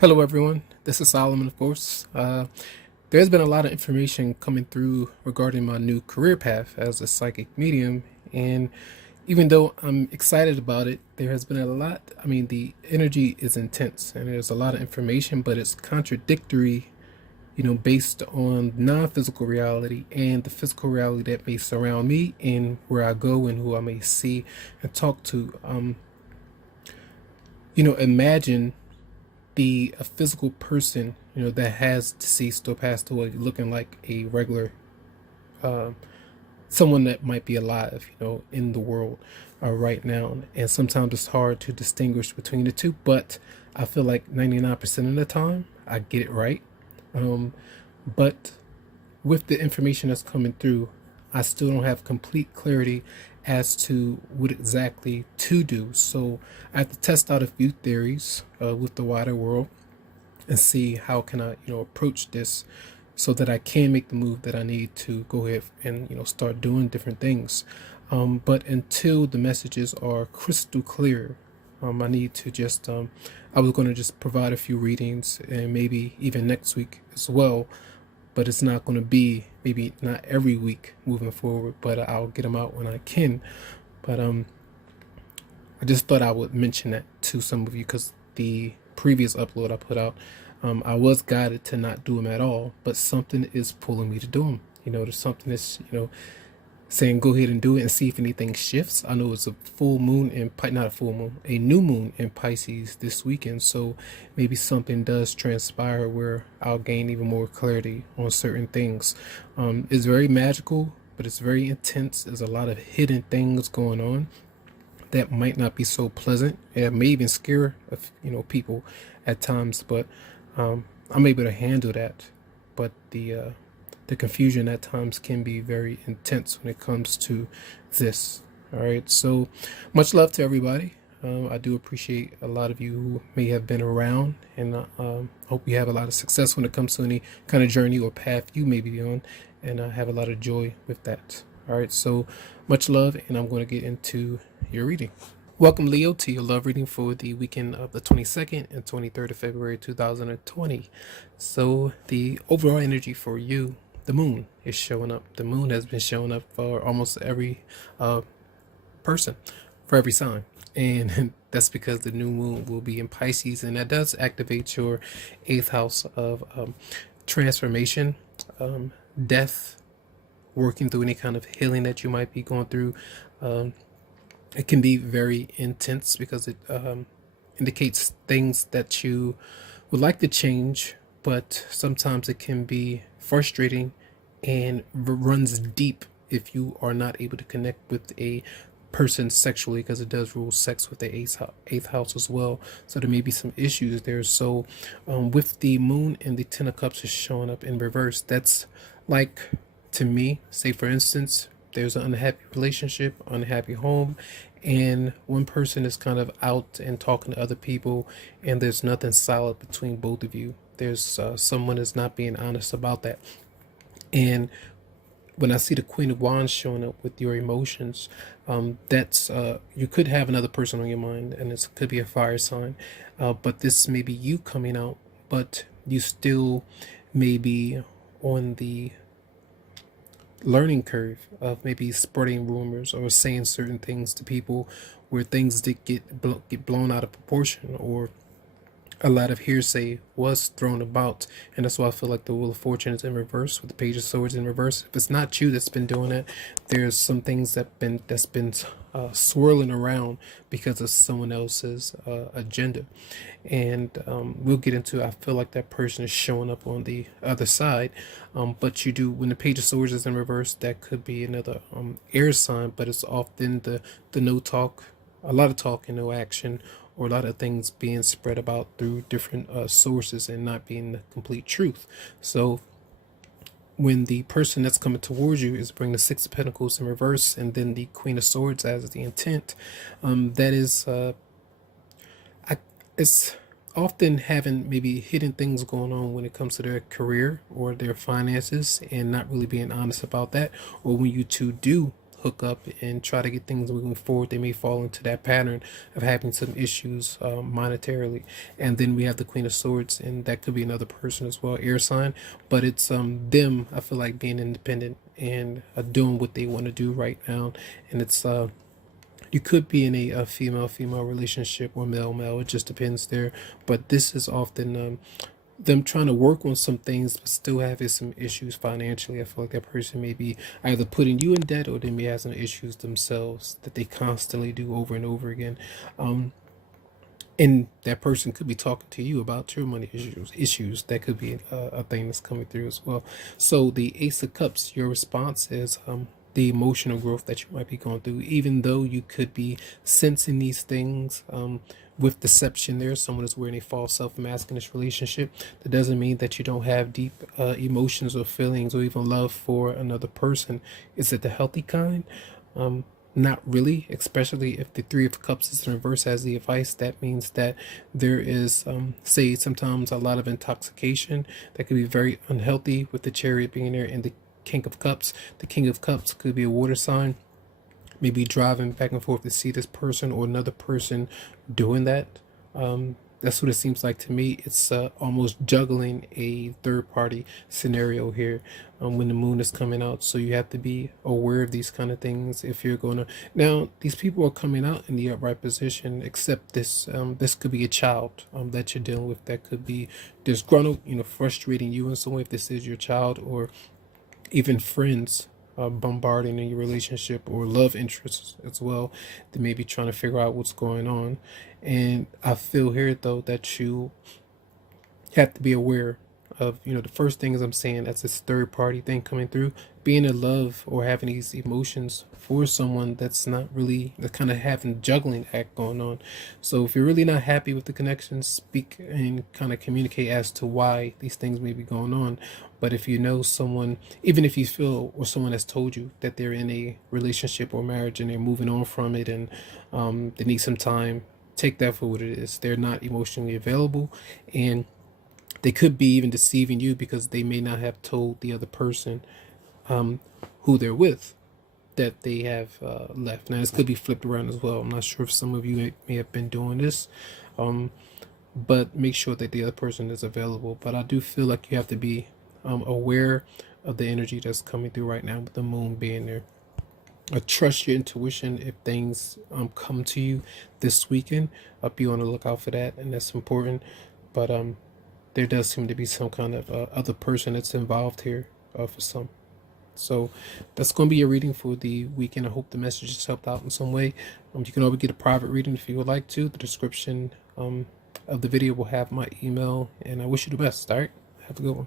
Hello, everyone. This is Solomon, of course. There's been a lot of information coming through regarding my new career path as a psychic medium. And even though I'm excited about it, there has been a lot. I mean, the energy is intense and there's a lot of information, but it's contradictory, based on non physical reality and the physical reality that may surround me and where I go and who I may see and talk to. Imagine a physical person, that has deceased or passed away, looking like a regular, uh, someone that might be alive, in the world right now. And sometimes it's hard to distinguish between the two, but I feel like 99% of the time I get it right. But with the information that's coming through, I still don't have complete clarity as to what exactly to do. So I have to test out a few theories with the wider world and see how can I, approach this so that I can make the move that I need to go ahead and, start doing different things. But until the messages are crystal clear, I need to just, I was going to just provide a few readings and maybe even next week as well, but it's not going to be, maybe not every week moving forward, but I'll get them out when I can. But I just thought I would mention that to some of you because the previous upload I put out, I was guided to not do them at all, but something is pulling me to do them. There's something that's, saying go ahead and do it and see if anything shifts. I know it's a full moon in not a full moon, a new moon in Pisces this weekend, so maybe something does transpire where I'll gain even more clarity on certain things. It's very magical, but it's very intense. There's a lot of hidden things going on that might not be so pleasant. It may even scare people at times, but I'm able to handle that. But the confusion at times can be very intense when it comes to this. All right, so much love to everybody. I do appreciate a lot of you who may have been around, and hope you have a lot of success when it comes to any kind of journey or path you may be on, and I have a lot of joy with that. All right, so much love, and I'm going to get into your reading. Welcome, Leo, to your love reading for the weekend of the 22nd and 23rd of February 2020. So the overall energy for you, the moon is showing up. The moon has been showing up for almost every person, for every sign. And that's because the new moon will be in Pisces, and that does activate your 8th house of transformation, death, working through any kind of healing that you might be going through. It can be very intense because it indicates things that you would like to change, but sometimes it can be frustrating and runs deep if you are not able to connect with a person sexually, because it does rule sex with the eighth house as well. So there may be some issues there. So with the moon and the 10 of cups is showing up in reverse, that's like, to me, say for instance, there's an unhappy relationship, unhappy home, and one person is kind of out and talking to other people, and there's nothing solid between both of you. There's someone is not being honest about that. And when I see the Queen of Wands showing up with your emotions, that's you could have another person on your mind, and it could be a fire sign, but this may be you coming out, but you still may be on the learning curve of maybe spreading rumors or saying certain things to people where things did get blown out of proportion, or a lot of hearsay was thrown about. And that's why I feel like the Wheel of Fortune is in reverse with the Page of Swords in reverse. If it's not you that's been doing it, there's some things that's been swirling around because of someone else's agenda. And we'll get into, I feel like that person is showing up on the other side. But you do, when the Page of Swords is in reverse, that could be another air sign, but it's often the no talk, a lot of talk and no action, or a lot of things being spread about through different sources and not being the complete truth. So when the person that's coming towards you is bringing the Six of Pentacles in reverse and then the Queen of Swords as the intent, that is, it's often having maybe hidden things going on when it comes to their career or their finances and not really being honest about that. Or when you two do hook up and try to get things moving forward, they may fall into that pattern of having some issues monetarily. And then we have the Queen of Swords, and that could be another person as well, air sign, but it's them, I feel like, being independent and doing what they want to do right now. And it's you could be in a female female relationship or male male, it just depends there. But this is often them trying to work on some things but still having some issues financially. I feel like that person may be either putting you in debt, or they may have some issues themselves that they constantly do over and over again. um and that person could be talking to you about your money issues. That could be a thing that's coming through as well. So the Ace of Cups, your response is the emotional growth that you might be going through, even though you could be sensing these things with deception. There, someone is wearing a false self-mask in this relationship. That doesn't mean that you don't have deep emotions or feelings or even love for another person. Is it the healthy kind? Not really, especially if the Three of Cups is in reverse as the advice. That means that there is, say, sometimes a lot of intoxication that could be very unhealthy, with the Chariot being there and the King of Cups. The King of Cups could be a water sign, maybe driving back and forth to see this person or another person doing that. That's what it seems like to me. It's almost juggling a third party scenario here when the moon is coming out. So you have to be aware of these kind of things if you're going to. Now, these people are coming out in the upright position, except this this could be a child that you're dealing with that could be disgruntled, frustrating you in some way, if this is your child, or even friends bombarding in your relationship, or love interests as well. They may be trying to figure out what's going on. And I feel here though that you have to be aware of, the first thing is, I'm saying, that's this third party thing coming through, being in love or having these emotions for someone that's not really, that kind of having juggling act going on. So if you're really not happy with the connection, speak and kind of communicate as to why these things may be going on. But if you know someone, even if you feel, or someone has told you that they're in a relationship or marriage and they're moving on from it, and they need some time, take that for what it is. They're not emotionally available, and they could be even deceiving you because they may not have told the other person who they're with that they have left. Now, this could be flipped around as well. I'm not sure if some of you may have been doing this, but make sure that the other person is available. But I do feel like you have to be aware of the energy that's coming through right now with the moon being there. Trust your intuition if things come to you this weekend. Be on the lookout for that, and that's important. But there does seem to be some kind of other person that's involved here for some. So that's going to be your reading for the weekend. I hope the message has helped out in some way. You can always get a private reading if you would like to. The description of the video will have my email, and I wish you the best. All right, have a good one.